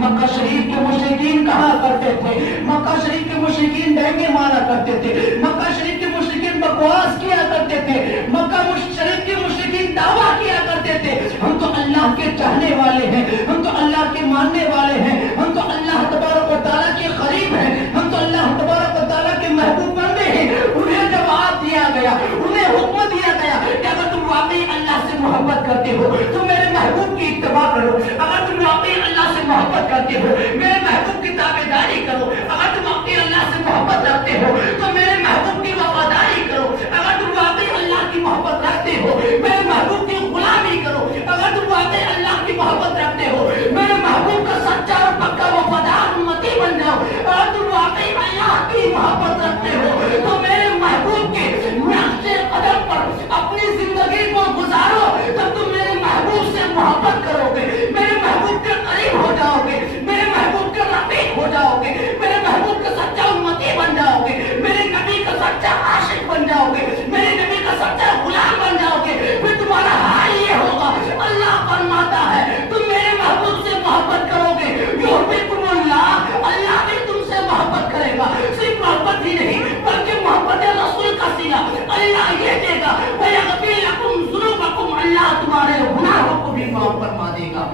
مکہ شریف کے مشرکین کہا کرتے تھے، مکہ شریف کے مشرکین ڈینگے مارا کرتے تھے، مکہ شریف کے مشرکین بکواس کیا کرتے تھے، مکہ شریف کے مشرکین دعویٰ کیا کرتے تھے ہم تو اللہ کے چاہنے والے ہیں، ہم تو اللہ کے ماننے والے ہیں، ہم تو اللہ تبارک و تعالیٰ کے قریب ہیں، ہم تو اللہ تبارک و تعالیٰ کے محبوب بندے ہیں۔ انہیں جواب دیا گیا، انہیں حکم دیا گیا کہ اگر تم واقعی اللہ سے محبت کرتے ہو تو میرے محبوب کی اتباع کرو، اگر تم واقعی اللہ سے محبت کرتے ہو میرے محبوب کی تابعداری کرو، اگر تم واقعی اللہ سے محبت رکھتے ہو تو میرے محبوب کی وفاداری کرو، اگر تم واقعی اللہ کی محبت رکھتے ہو میرے محبوب کی غلامی کرو، اگر تم واقعی اللہ کی محبت رکھتے ہو میرے محبوب کا سچا اور پکا وفادار امتی بن جاؤ، اگر تم واقعی اللہ کی محبت رکھتے ہو تو میرے محبوب کے نقش قدم پر اپنی زندگی کو گزارو، تب تم میرے محبوب سے محبت کرو گے، میرے محبوب کے قریب ہو جاؤ گے، میرے محبوب کے رفیق ہو جاؤ گے، میرے محبوب کا سچا امتی بن جاؤ گے، میرے نبی کا سچا عاشق بن جاؤ گے، میرے نبی کا سچا غلام بن جاؤ گے۔ پھر تمہارا حال یہ ہوگا، اللہ فرماتا ہے تم میرے محبوب سے محبت کرو گے، یحببکم اللہ، اللہ بھی تم سے محبت کرے گا، صرف محبت ہی نہیں بلکہ محبت رسول کا صلہ اللہ یہ دے گا، وَيَغْفِرْ لَكُمْ ذُنُوبَكُمْ، اللہ تمہارے گناہوں کو بھی معاف فرما دے گا،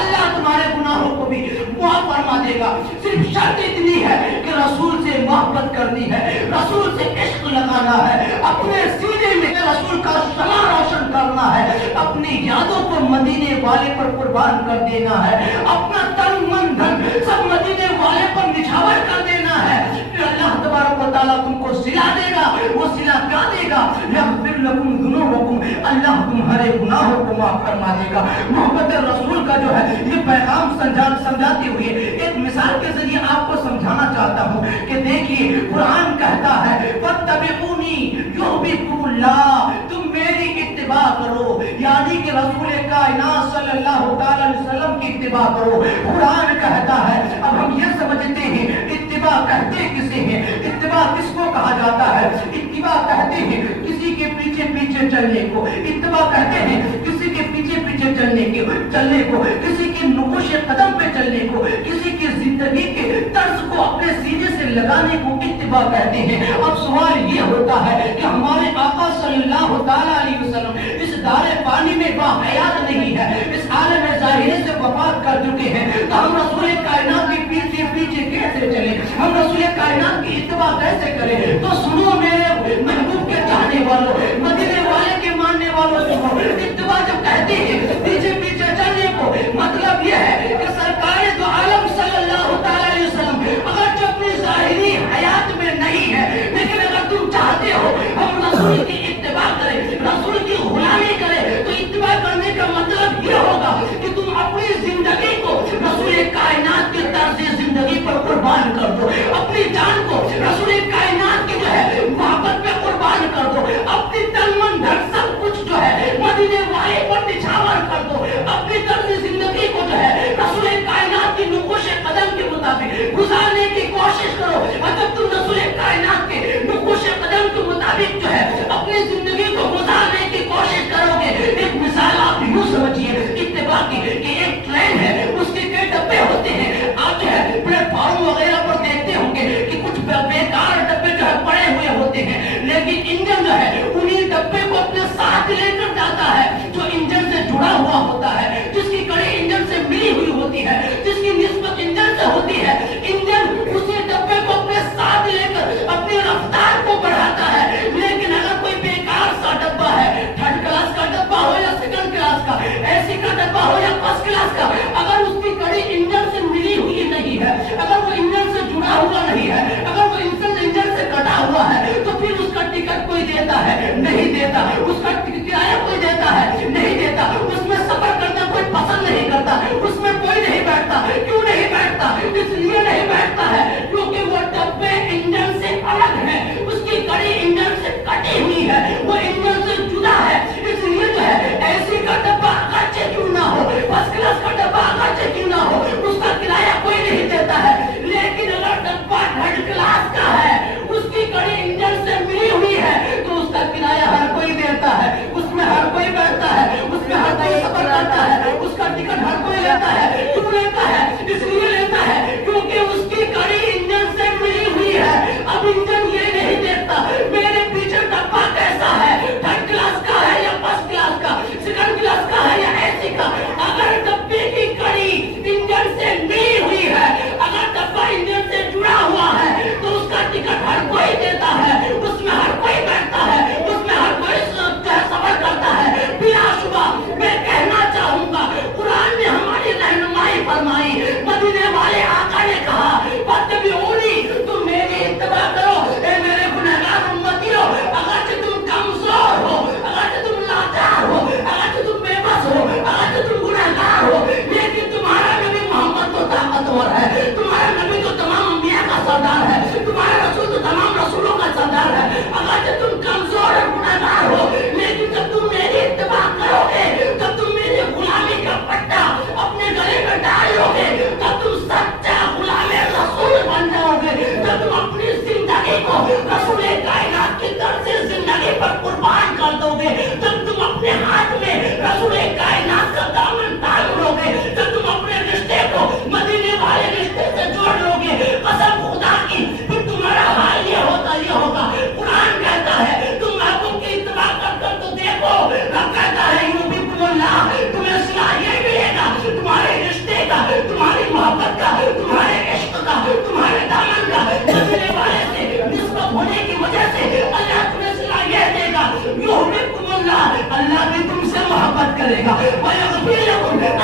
اللہ تمہارے گناہوں کو بھی معاف فرما دے گا۔ صرف شرط اتنی ہے کہ رسول سے محبت کرنی ہے، رسول سے عشق لگانا ہے، اپنے سینے میں رسول کا شمع روشن کرنا ہے، اپنی یادوں کو مدینے والے پر قربان کر دینا ہے، اپنا تن من دھن سب مدینے والے پر نچھاور کر دینا ہے، پھر اللہ تبارک و تعالیٰ تم کو صلہ دے گا۔ وہ صلہ کیا دے گا؟ یغفر لکم ذنوبکم، اللہ تمہارے گناہوں کو معاف فرما دے گا۔ محبت رسول کا جو ہے یہ پیغام سمجھاتے ہوئے ایک مثال کے ذریعے آپ کو سمجھانا چاہتا ہوں کہ دیکھیے قرآن کہتا ہے فاتبعونی یحببکم اللہ، تم میری اتباع کرو، یعنی کہ رسول کائنات صلی اللہ تعالی علیہ وسلم کی اتباع کرو۔ قرآن کہتا ہے، اب ہم یہ سمجھتے ہیں اتباع کہتے کسے ہیں، اتباع کس کو کہا جاتا ہے؟ اتباع کہتے ہیں کسی کے پیچھے پیچھے چلنے کو، اتباع کہتے ہیں کسی کے پیچھے پیچھے چلنے کو، کسی کے نقوش قدم پہ چلنے کو، کسی کی زندگی کے طرز کو اپنے سینے سے لگانے کو اتباع کہتے ہیں۔ اب سوال یہ ہوتا ہے کہ ہمارے آقا صلی اللہ تعالی علیہ وسلم اس دار پانی میں باحیات نہیں ہے، اس عالم ظاہر سے وفات کر چکے ہیں، تو ہم رسول کائنات کے پیچھے پیچھے کیسے چلیں، ہم رسول کائنات کی اتباع کیسے کریں؟ تو سنو میرے محبوب کے چاہنے والوں، مدینے والے کے ماننے والوں، سنو اتباع جب کہتے ہیں پیچھے پیچھے چلنے کو، مطلب یہ ہے کہ سرکار دو عالم صلی اللہ تعالی علیہ وسلم اگر جو اپنی ظاہری حیات میں نہیں ہے، لیکن اگر تم چاہتے ہو ہم رسول کی اتباع کریں، رسول کی غلامی کریں، تو اتباع کرنے کا مطلب یہ ہوگا کہ تم اپنی زندگی کو رسول کائنات کے طرز زندگی پر قربان کر دو، اپنی جان کو رسول کائنات کی جو ہے محبت پہ قربان کر دو، اپنی تن من دھن سب کچھ جو ہے مدینے والے پر نچھاور کر دو، اپنی طرز زندگی کو جو ہے رسول کائنات کی نقوش قدم کے مطابق گزارنے کی کوشش کرو۔ جب تم رسول کائنات کے نقوش قدم کے مطابق جو ہے اپنی زندگی کو گزارنے کی کوشش کرو گے، ایک مثال آپ یوں سمجھیے اتباع کی کہ ایک ٹرین ہے، اس کے کئی ڈبے ہوتے ہیں، آپ جو ہے پلیٹ فارم وغیرہ پر دیکھتے ہوں گے کہ کچھ بیکار ڈبے جو ہے پڑے ہوئے ہوتے ہیں، لیکن انجن جو ہے انہیں ڈبے کو اپنے ساتھ لے کر جاتا ہے، جو انجن سے جڑا ہوا ہوتا ہے، جس کی کڑی انجن سے ملی ہوئی ہوتی ہے، جس کی نسبت انجن سے ہوتی ہے، انجن اسی ڈبے کو اپنے ساتھ لے کر اپنی رفتار کو بڑھاتا ہے۔ لیکن اگر کوئی بیکار سا ڈبہ ہے، تھرڈ کلاس کا ڈبہ ہو یا سیکنڈ کلاس کا، اے سی کا ڈبہ ہو یا فرسٹ کلاس کا، اگر اس کی کڑی انجن سے ملی ہوئی نہیں ہے، اگر وہ انجن سے جڑا ہوا نہیں ہے، اگر وہ انجن سے کٹا ہوا ہے، تو پھر اس کا ٹکٹ کوئی دیتا ہے؟ نہیں دیتا۔ اس کا کرایہ کوئی دیتا ہے؟ نہیں دیتا۔ اس میں سفر کرنا کوئی پسند نہیں کرتا، اس میں کوئی نہیں بیٹھتا۔ کیوں نہیں بیٹھتا؟ اس لیے نہیں بیٹھتا ہے کیونکہ وہ ڈبے انجن سے الگ ہے، اس کی کڑی انجن سے کٹی ہوئی ہے، وہ انجن سے جدا ہے۔ اس لیے جو ہے ایسی کا ڈبہ اگرچہ کیوں نہ ہو، فرسٹ کلاس کا ڈبہ اگرچہ کیوں نہ ہو، اس کا کرایہ کوئی نہیں دیتا ہے۔ لیکن اگر ڈبہ تھرڈ کلاس کا ہے، اس کی کڑی انجن سے ملی ہوئی ہے، تو اس کا کرایہ ہر کوئی کرے گا،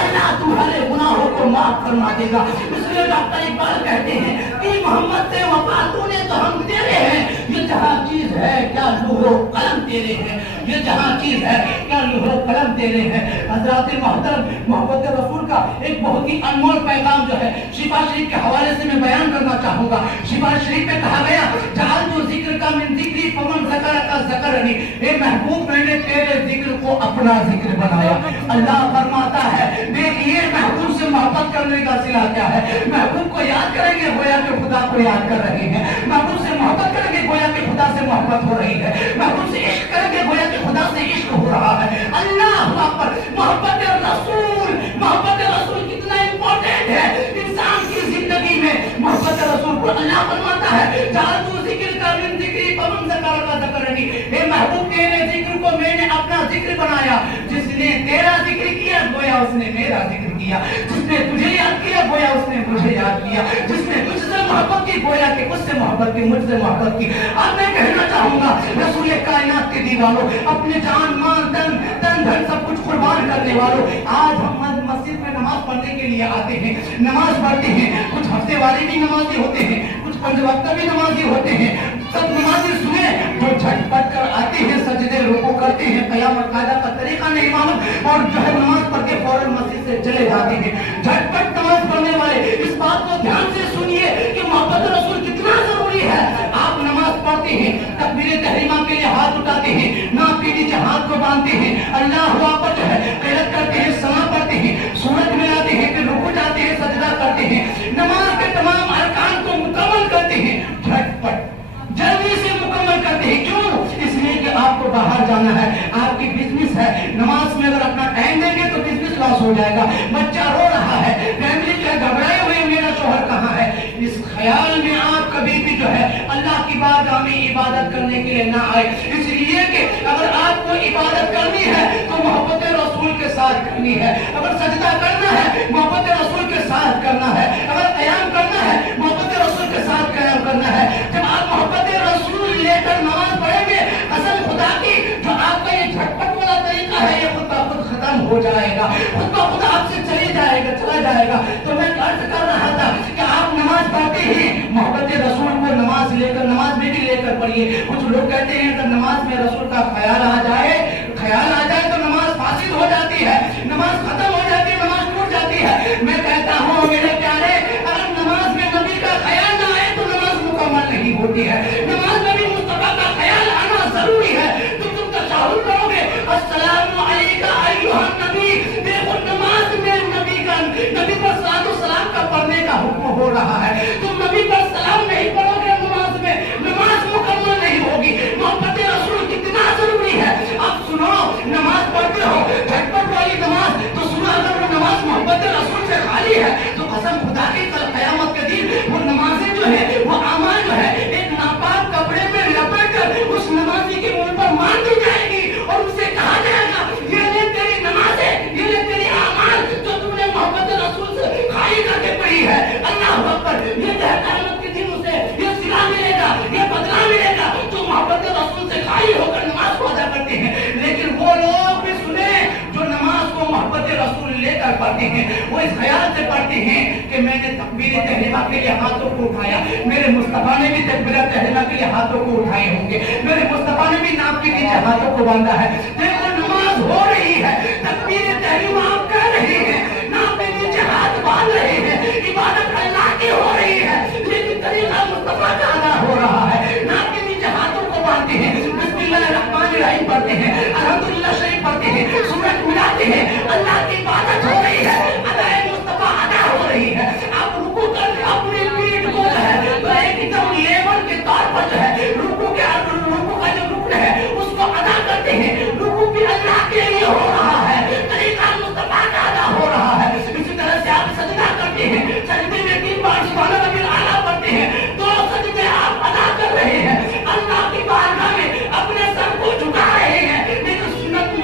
اللہ تمہارے گناہوں کو معاف فرما دے گا۔ اس لیے ڈاکٹر اقبال کہتے ہیں کہ محمد سے وفا تو نے تو ہم تیرے ہیں، یہ جہاں چیز ہے کیا لوح و قلم تیرے ہیں، یہ جہاں چیز ہے کیا لوح و قلم تیرے ہیں۔ حضرات محترم، محبت رسول کا ایک بہت ہی انمول پیغام جو ہے شفا شریف کے حوالے سے میں بیان کرنا چاہوں گا۔ شفا شریف میں کہا گیا جعل جو ذکر کا من ذکری فمن ذکر کا ذکرنی، اے محبوب میں نے تیرے ذکر کو اپنا ذکر بنایا۔ اللہ فرماتا ہے دیکھیے محبوب سے محبت کرنے کا صلہ کیا ہے، محبوب کو یاد کریں گے گویا کہ خدا کو یاد کر رہے ہیں، محبوب سے محبت کریں گے گویا کہ خدا سے محبت ہو رہی ہے، محبوب سے عشق کریں گے گویا کہ خدا سے عشق ہو رہا ہے۔ اللہ اکبر، محبت رسول، محبت رسول کتنا امپورٹنٹ ہے انسان کی زندگی میں۔ محبت رسول کو اللہ فرماتا ہے جعل تو ذکر کا من ذکری فمن ذکر کا ذکرنی، اے محبوب تیرے ذکر کو میں نے اپنا ذکر بنایا، جس نے تیرا ذکر کیا گویا اس نے میرا ذکر کیا، جس نے تجھے یاد کیا گویا اس نے مجھے یاد کیا، جس نے تجھ سے محبت کی گویا کہ اس سے محبت کی، مجھ سے محبت کی۔ اب میں کہنا چاہوں گا رسول کائنات کے دیوانوں، اپنے جان مال تن دھن سب کچھ قربان کرنے والوں، آج ہم مسجد میں نماز پڑھنے کے لیے آتے ہیں، نماز پڑھتے ہیں، کچھ ہفتے والے بھی نمازی ہوتے ہیں، کچھ پنج وقت بھی نمازی ہوتے ہیں، سب نمازی سنے جو جھٹ پٹ کر آتے ہیں، سجدے رکوع کرتے ہیں، قیام اور قاعدہ کا طریقہ نہیں معلوم اور جو ہے نماز پڑھ کے فوراً مسجد سے چلے جاتے ہیں۔ جھٹ پٹ نماز پڑھنے والے اس بات کو دھیان سے سنیے کہ محبت رسول کتنا ضروری ہے۔ آپ نماز پڑھتے ہیں، تکبیر تحریمہ کے لیے ہاتھ اٹھاتے ہیں، نہ کے نیچے ہاتھ کو باندھتے ہیں، اللہ اکبر جو ہے قیرت کرتے ہیں، سنا پڑھتے ہیں، سورج ملاتے ہیں، پھر رکوع جاتے ہیں، سجدہ کرتے ہیں، نماز کے تمام ارکان کو مکمل کرتے ہیں، جھٹ پٹ جلدی سے مکمل کرتے ہیں۔ کیوں؟ اس لیے کہ آپ کو باہر جانا ہے، آپ کی بزنس ہے، نماز میں اگر اپنا ٹائم دیں گے تو بزنس لاس ہو جائے گا، بچہ رو رہا ہے، فیملی جو ہے گھبرائے ہوئے میرا شوہر کہاں ہے، اس خیال میں آپ کبھی بھی جو ہے اللہ کی بارگاہ میں عبادت کرنے کے لیے نہ آئے۔ اس لیے کہ اگر آپ کو عبادت کرنی ہے تو محبت رسول کے ساتھ کرنی ہے، اگر سجدہ کرنا ہے محبت رسول کے ساتھ کرنا ہے، اگر قیام کرنا ہے محبت رسول کے ساتھ قیام کرنا ہے۔ جب آپ محبت رسول لے کر نماز پڑھیں گے قسم خدا کی جو آپ کا یہ جھٹ پٹ والا طریقہ ہے یہ خود کا خود ختم ہو جائے گا، خود کا خود آپ سے چلا جائے گا۔ تو میں عرض کر رہا تھا کہ آپ نماز پڑھتے ہی محبت رسول کو نماز میں بھی لے کر پڑھیے۔ کچھ لوگ کہتے ہیں کہ نماز میں رسول کا خیال آ جائے تو نماز فاسد ہو جاتی ہے، نماز ختم ہو جاتی ہے، نماز ٹوٹ جاتی ہے۔ میں کہتا ہوں میرے پیارے اگر نماز میں نبی کا خیال نہ آئے تو نماز مکمل نہیں ہوتی ہے، نماز میں بھی مصطفیٰ کا خیال آنا ضروری ہے۔ تو تم تشہد کرو گے السلام علیکم ایھا النبی، دیکھو نماز میں نبی پر صلوات و سلام کا پڑھنے کا حکم ہو رہا ہے، تم نبی پر سلام نہیں پڑھو گے نماز میں، نماز مکمل نہیں ہوگی۔ محبت رسول کتنا ضروری ہے۔ اب سنو نماز پڑھتے ہو جھٹ پٹ والی نماز تو سنو اگر وہ نماز محبت رسول سے خالی ہے تو قسم خدا کی کل قیامت کے دن وہ نمازیں جو ہے وہ اعمال جو ہے ایک ناپاک کپڑے میں لپیٹ کر اس نمازی کے منہ پر مار دی جائے گی اور اس سے کہا جائے گا یہ لے تیری نمازیں، یہ لے تیری اعمال جو تم نے محبت رسول سے خالی کر کے پڑھی ہے۔ اللہ اکبر، یہ قیامت کے دن اسے یہ صلہ ملے گا، یہ بدلہ ملے گا جو محبت رسول سے خالی ہو کر نماز کو ادا کرتے ہیں۔ لیکن وہ لوگ بھی سنیں جو نماز کو محبت رسول لے کر پڑھتے ہیں، وہ اس خیال سے پڑھتے ہیں کہ میں نے تکبیر تحریمہ کے لیے ہاتھوں کو اٹھایا، میرے مصطفیٰ نے بھی تکبیر تحریمہ کے لیے ہاتھوں کو اٹھائے ہوں گے، میرے مصطفیٰ نے بھی ناپ کے نیچے ہاتھوں کو باندھا ہے۔ دیکھو نماز ہو رہی ہے، تکبیر تحریمہ آپ کر رہے ہیں، ناپ کے نیچے ہاتھ باندھ رہے ہیں، عبادت اللہ کی ہو رہی ہے، لیکن طریقہ مصطفیٰ کا ادا ہو رہا ہے۔ ناپ کے نیچے ہاتھوں کو باندھتے ہیں، بسم اللہ الرحمن الرحیم پڑھتے ہیں، الحمدللہ شریف پڑھتے ہیں، سورج ملاتے ہیں، اللہ کی عبادت ہو رہی ہے، ادائے مصطفیٰ ادا ہو رہی ہے۔ آپ رکوع کر اپنی پیٹھ کو جو ہے تو ایک دم لیول کے طور پر جو ہے رکوع کا جو رکن ہے اس کو ادا کرتے ہیں۔ رکوع بھی اللہ کے لیے ہو رہا ہے، طریقہ مصطفیٰ کا ادا ہو رہا ہے۔ اسی طرح سے آپ سجدہ کرتے ہیں، سجدے میں 3 بار سبحان ربی الاعلیٰ پڑھتے ہیں، 2 سجدے آپ ادا کر رہے ہیں، اللہ کی بارگاہ میں اپنے سر کو جھکا رہے ہیں۔ لیکن سنت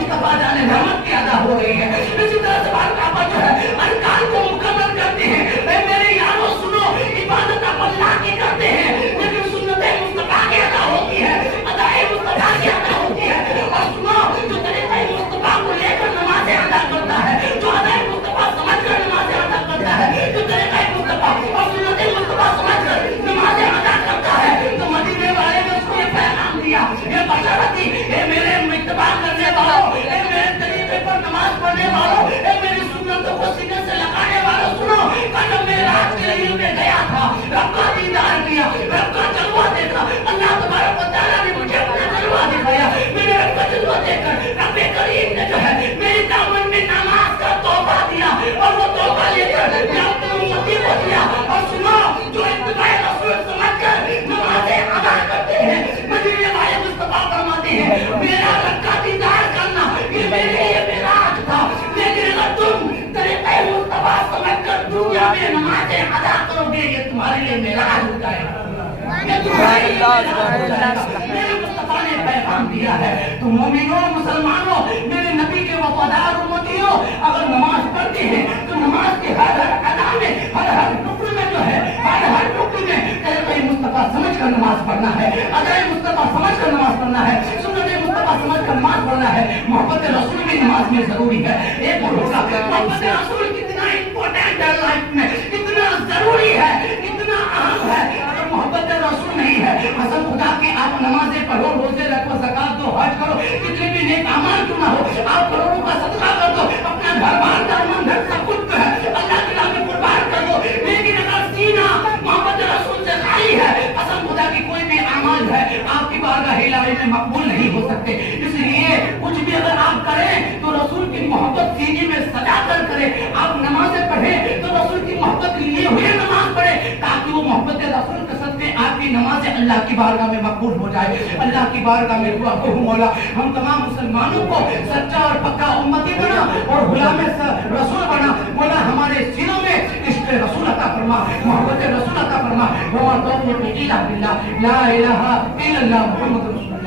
تمہارے لیے معراج ہو جائے گا، یہ تمہارے لیے معراج ہو جائے گا۔ میرے مصطفیٰ نے پیغام دیا ہے، تو مومنوں مسلمانوں میرے نبی کے وفادار امتیوں، اگر نماز پڑھتے ہیں تو نماز کے ہر ہر ادا میں، ہر ہر ٹکڑے میں جو ہے، ہر ہر ٹکڑے میں طریقۂ مصطفیٰ سمجھ کر نماز پڑھنا ہے، ادائے مصطفیٰ سمجھ کر نماز پڑھنا ہے، سنت مصطفیٰ سمجھ کر نماز پڑھنا ہے۔ محبت رسول بھی نماز میں ضروری ہے۔ ایک اور ہوگا، محبت رسول کتنا امپورٹنٹ ہے لائف میں، کتنا ضروری ہے، کتنا اہم ہے۔ اگر محبت رسول نہیں ہے، قسم خدا کی آپ نمازیں پڑھو، روزے رکھو، زکات دو، حج کرو، کتنے بھی نیک اعمال کیوں نہ ہو، آپ کروڑوں کا صدقہ کر دو، اپنا گھر بار دامن گھر سب کچھ ہے اللہ کے نام میں قربان کر دو، لیکن اگر سینہ محبت رسول سے خالی ہے، قسم خدا کی کوئی بھی اعمال ہے آپ کی بارگاہ الہی میں مقبول نہیں ہو سکتے۔ اس لیے کچھ بھی اگر آپ کریں تو رسول کی محبت سینے میں سجا کر کریں، آپ نمازیں پڑھیں تو رسول کی محبت لیے ہوئے نماز پڑھیں، تاکہ وہ محبت رسول کے صدقے آپ کی نمازیں اللہ کی بارگاہ میں مقبول ہو جائے۔ اللہ کی بارگاہ میں دعا کروں مولا ہم تمام مسلمانوں کو سچا اور پکا امتی بنا اور غلام رسول بنا، مولا ہمارے سینوں میں عشق رسول عطا فرما، محبت رسول عطا فرما۔ وما توفیقی الا باللہ، لا الہ الا اللہ، محمد رسول اللہ۔